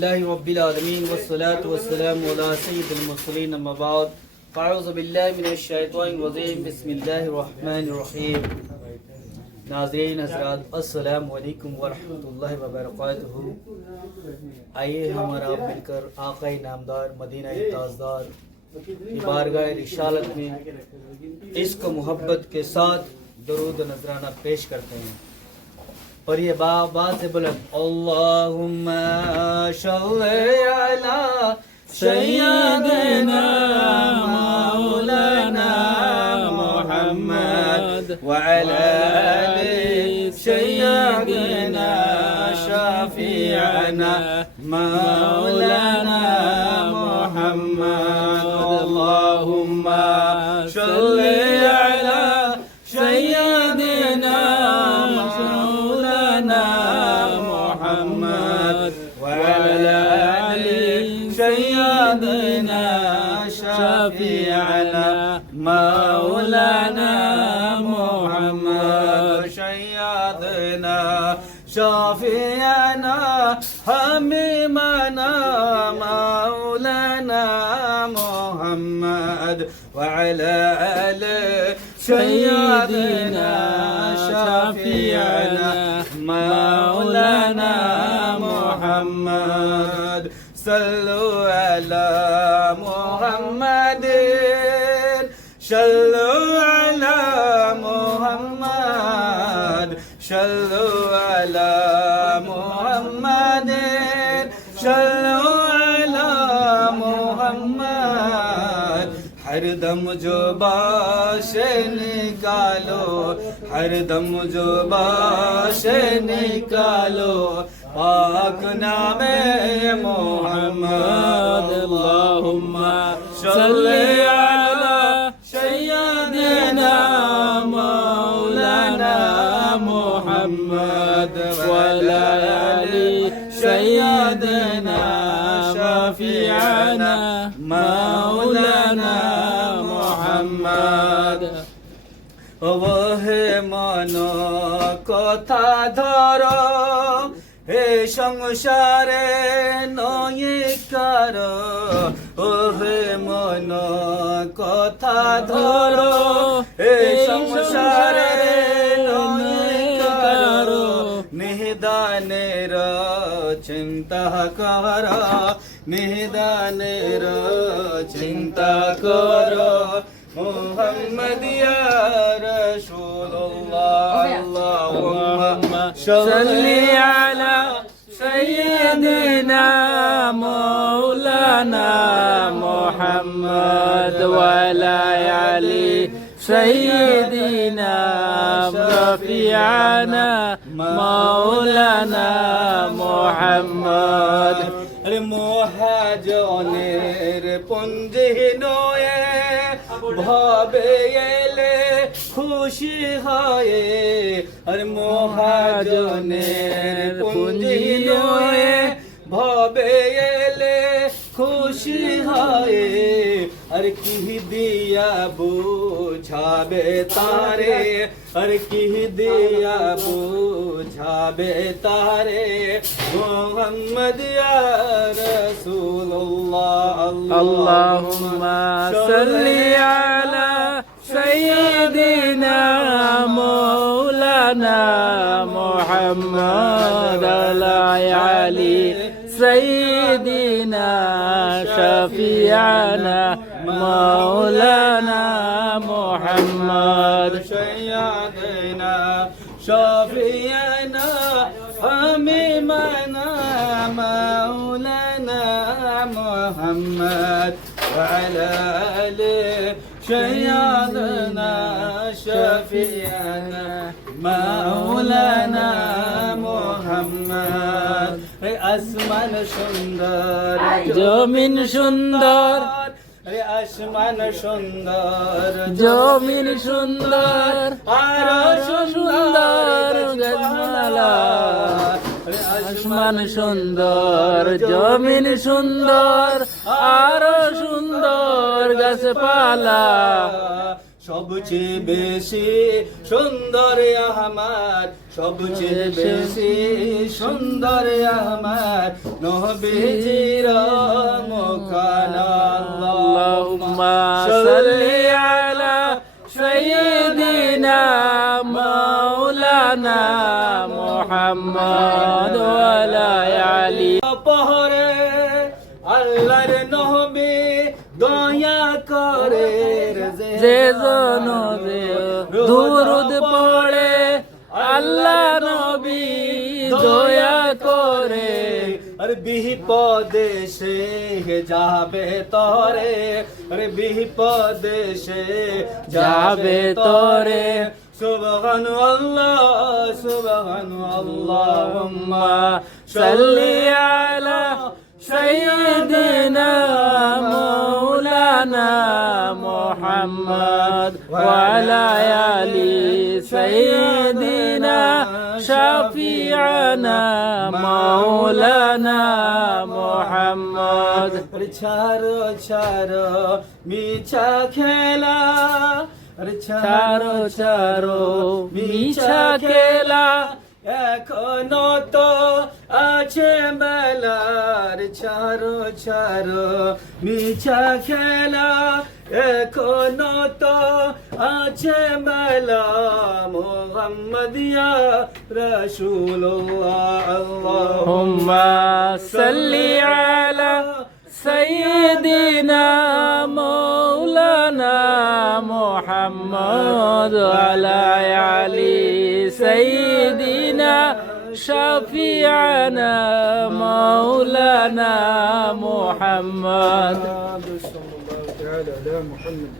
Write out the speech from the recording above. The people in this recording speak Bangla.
الله رب العالمين والصلاة والسلام على سيد المرسلين أما بعد فأعوذ بالله من الشيطان الرجيم بسم الله الرحمن الرحيم नाज़रीन हज़रात अस्सलाम वालेकुम व रहमतुल्लाहि व बरकातुहू। आइए हमारा मिलकर आक़ा नामदार मदीना ताजदार की बारगाह रिसालत में इश्क मोहब्बत के साथ दरूद नजराना पेश करते हैं। और ये बात से बुलंद अल्लाहुम्मा सल्ली अला सय्यिदिना मौलाना मुहम्मद व अला आलि सय्यिदिना शफीअना मौलाना मुहम्मद। अल्लाहुम्मा सल्ली अला सय्यिदिना سيدنا شفيعنا مولانا محمد سيدنا شفيعنا حبيبنا مولانا محمد وعلى آله سيدنا شفيعنا مولانا محمد صلوا على محمد صلوا على محمد صلوا على محمد صلوا على محمد हर दम जो बाश निकालो हर दम जो बाश निकालो पाक नामे मोहम्मद। अल्लाहुम्मा सल्ली अला सय्यिदिना मौलाना मुहम्मद व अला आलि सय्यिदिना शफीअना मौलाना मुहम्मद। ওহে মন কথা ধরো হে সংসারে নয় কারো ওহে মন কথা ধরো হে সংসারে নয় কারো নিদানের চিন্তা করো নিদানের চিন্তা করো محمد يا رسول الله اللهم صل على سيدنا مولانا محمد وعلى آله سيدنا رفيعنا مولانا محمد। মহাজনের পঞ্জি নয়ে ভাবে এলে খুশি হয় আর মহাজনের পুঞ্জি নয়ে ভাবে এলে খুশি হয় আর কি দিয়া বুঝাবে তারে আর কি দিয়া বুঝাবে তারে মোহাম্মদ ইয়া রাসূলুল্লাহ। আল্লাহুম্মা সাল্লি আলা সাইয়্যিদিনা মাওলানা মুহাম্মদ আলা আলি سيدنا شفيعنا مولانا محمد سيدنا شفيعنا حبيبنا مولانا محمد وعلى آله سيدنا شفيعنا مولانا محمد। আসমান সুন্দর জমিন সুন্দর রে আসমান সুন্দর জমিন সুন্দর আরো সুন্দর গাছপালা রে আসমান সুন্দর জমিন সুন্দর আরো সুন্দর গাছপালা সবচেয়ে বেশি সুন্দর আহমদ, সবচেয়ে বেশি সুন্দর আহমদ, নবীজির মুখানা। আল্লাহুম্মা সাল্লি আলা সাইয়্যিদিনা মাওলানা মুহাম্মদ ওয়া আলা আলি। পহরে আল্লাহর নবী দয়া করে, যে জন দুরুদ পড়ে আল্লাহ নবী দয়া করে। আর বিপদে সে যাবে তরে, আরে বিপদে সে যাবে তরে। সুবহানাল্লাহ সুবহানাল্লাহ। আল্লাহুম্মা সাল্লি আলা সাইয়্যিদিনা মাওলানা মুহাম্মদ ওয়া আলা আলি সাইয়্যিদিনা শাফিআনা মাওলানা মুহাম্মদ। ছাড়ো ছাড়ো মিছা খেলা, ছাড়ো ছাড়ো মিছা খেলা, এখনো তো আছে বেলার। ছাড়ো ছাড়ো মিছা খেলা, এখনো তো আছে বেলা। মুহাম্মাদিয়া রাসূলুল্লাহ। আল্লাহুম্মা সাল্লি আলা সাইয়্যিদিনা মাওলানা মুহাম্মদ ওয়া আলা আলি সাইয়্যিদিনা শাফিআনা মাওলানা মুহাম্মদ। সাল্লাল্লাহু তাআলা আলা মুহাম্মদ।